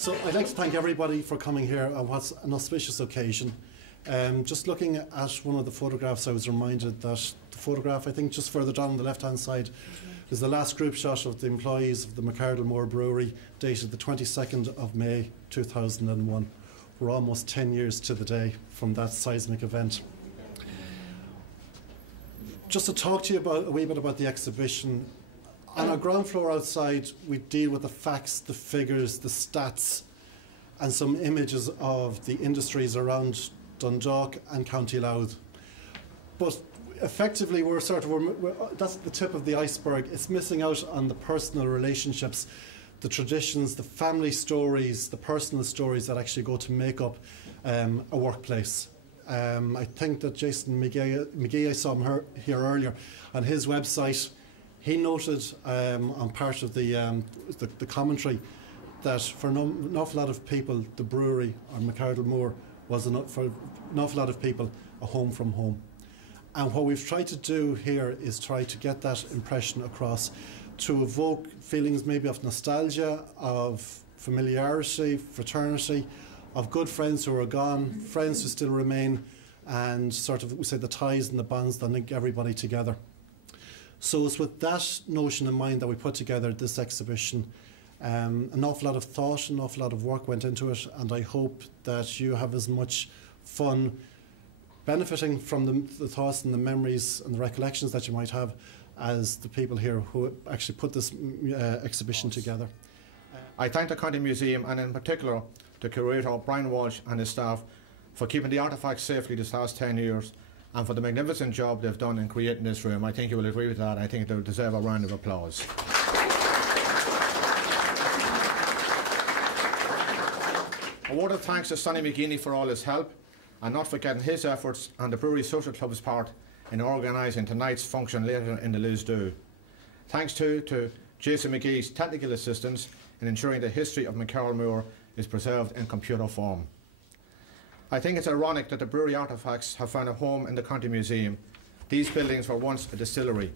So I'd like to thank everybody for coming here on what's an auspicious occasion. Just looking at one of the photographs, I was reminded that the photograph, I think just further down on the left-hand side, is the last group shot of the employees of the Macardle Brewery, dated the 22nd of May 2001. We're almost 10 years to the day from that seismic event. Just to talk to you about a wee bit about the exhibition, on our ground floor outside, we deal with the facts, the figures, the stats, and some images of the industries around Dundalk and County Louth. But effectively, we're that's the tip of the iceberg. It's missing out on the personal relationships, the traditions, the family stories, the personal stories that actually go to make up a workplace. I think that Jason McGee, I saw him here earlier, on his website, he noted on part of the commentary that for an awful lot of people, the brewery or Macardle Moor was for an awful lot of people a home from home. And what we've tried to do here is try to get that impression across, to evoke feelings maybe of nostalgia, of familiarity, fraternity, of good friends who are gone, friends who still remain, and sort of, we say, the ties and the bonds that link everybody together. So it's with that notion in mind that we put together this exhibition. An awful lot of thought, an awful lot of work went into it, and I hope that you have as much fun benefiting from the thoughts and the memories and the recollections that you might have as the people here who actually put this exhibition together. I thank the County Museum, and in particular the curator Brian Walsh and his staff, for keeping the artefacts safely this last 10 years and for the magnificent job they've done in creating this room. I think you will agree with that. I think they deserve a round of applause. A word of thanks to Sonny McGeaney for all his help, and not forgetting his efforts and the Brewery Social Club's part in organising tonight's function later in the Liz Do. Thanks too to Jason McGee's technical assistance in ensuring the history of Macardle Moor is preserved in computer form. I think it's ironic that the brewery artefacts have found a home in the County Museum. These buildings were once a distillery,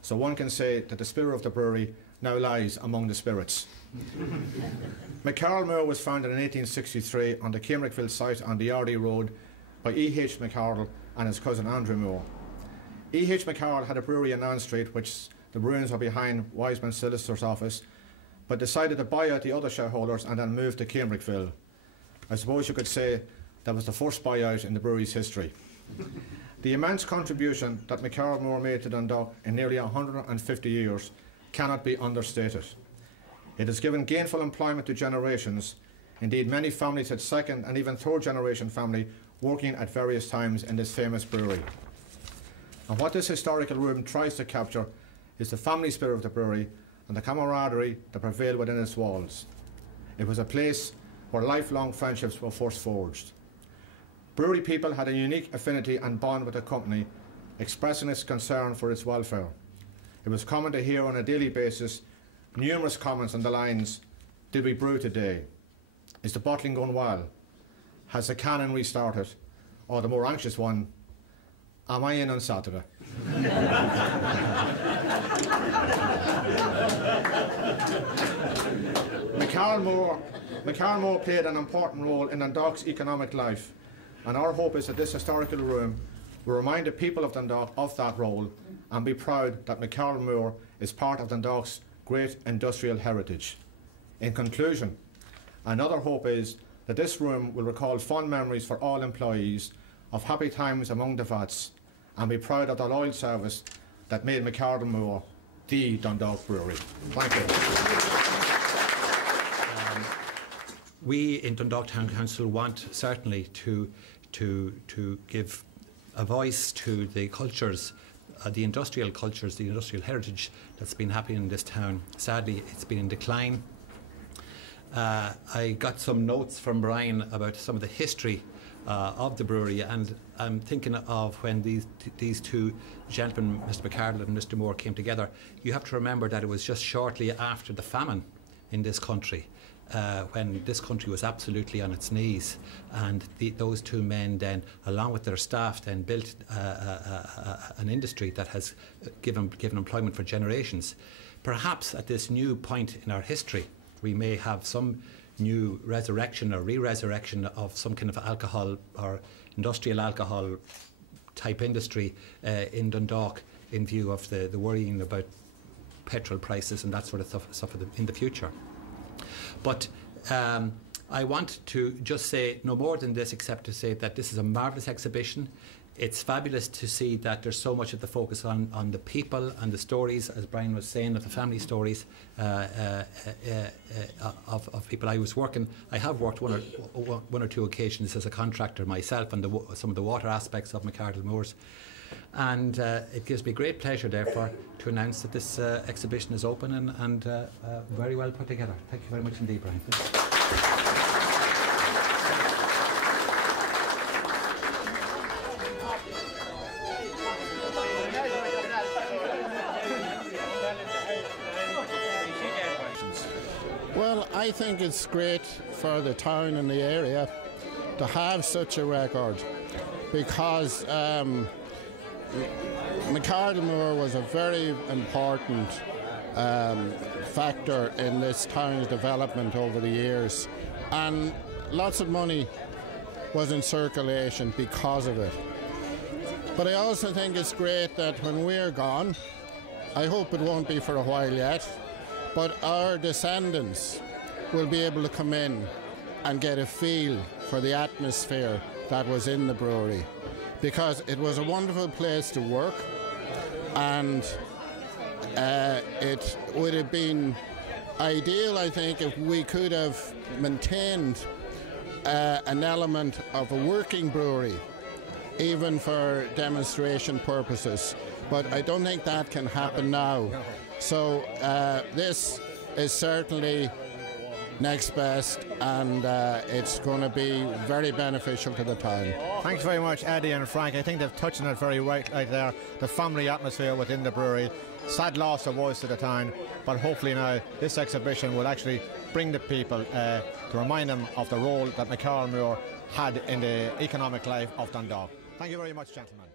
so one can say that the spirit of the brewery now lies among the spirits. Macardle Moor was founded in 1863 on the Cambridgeville site on the Ardee Road by E.H. Macardle and his cousin Andrew Moore. E.H. Macardle had a brewery in Ann Street, which the ruins are behind Wiseman Solicitor's office, but decided to buy out the other shareholders and then move to Cambridgeville. I suppose you could say that was the first buyout in the brewery's history. The immense contribution that Macardle Moor made to Dundalk in nearly 150 years cannot be understated. It has given gainful employment to generations. Indeed, many families had second and even third generation family working at various times in this famous brewery. And what this historical room tries to capture is the family spirit of the brewery and the camaraderie that prevailed within its walls. It was a place where lifelong friendships were first forged. Brewery people had a unique affinity and bond with the company, expressing its concern for its welfare. It was common to hear on a daily basis numerous comments on the lines, "Did we brew today? Is the bottling going well? Has the cannon restarted?" Or the more anxious one, "Am I in on Saturday?" Macardle Moor played an important role in Dundalk's economic life, and our hope is that this historical room will remind the people of Dundalk of that role and be proud that Macardle Moor is part of Dundalk's great industrial heritage. In conclusion, another hope is that this room will recall fond memories for all employees of happy times among the vats and be proud of the loyal service that made Macardle Moor the Dundalk Brewery. Thank you. We in Dundalk Town Council want certainly to give a voice to the cultures, the industrial cultures, the industrial heritage that's been happening in this town. Sadly, it's been in decline. I got some notes from Brian about some of the history of the brewery, and I'm thinking of when these two gentlemen, Mr. Macardle and Mr. Moore, came together. You have to remember that it was just shortly after the famine in this country, when this country was absolutely on its knees, and those two men then, along with their staff, then built an industry that has given employment for generations. Perhaps at this new point in our history, we may have some new resurrection or re-resurrection of some kind of alcohol or industrial alcohol type industry in Dundalk, in view of the worrying about petrol prices and that sort of stuff in the future. But I want to just say no more than this, except to say that this is a marvellous exhibition. It's fabulous to see that there's so much of the focus on the people and the stories, as Brian was saying, of the family stories of people. I have worked one or two occasions as a contractor myself on some of the water aspects of Macardle Moors. And it gives me great pleasure, therefore, to announce that this exhibition is open and very well put together. Thank you very much indeed, Brian. Well, I think it's great for the town and the area to have such a record, because Macardle Moor was a very important factor in this town's development over the years, and lots of money was in circulation because of it. But I also think it's great that when we're gone, I hope it won't be for a while yet, but our descendants will be able to come in and get a feel for the atmosphere that was in the brewery, because it was a wonderful place to work, and it would have been ideal, I think, if we could have maintained an element of a working brewery, even for demonstration purposes. But I don't think that can happen now. So this is certainly next best, and it's going to be very beneficial to the town. Thanks very much, Eddie and Frank. I think they've touched on it very right there. The family atmosphere within the brewery. Sad loss of voice to the town, but hopefully now this exhibition will actually bring the people to remind them of the role that Macardle Moor had in the economic life of Dundalk. Thank you very much, gentlemen.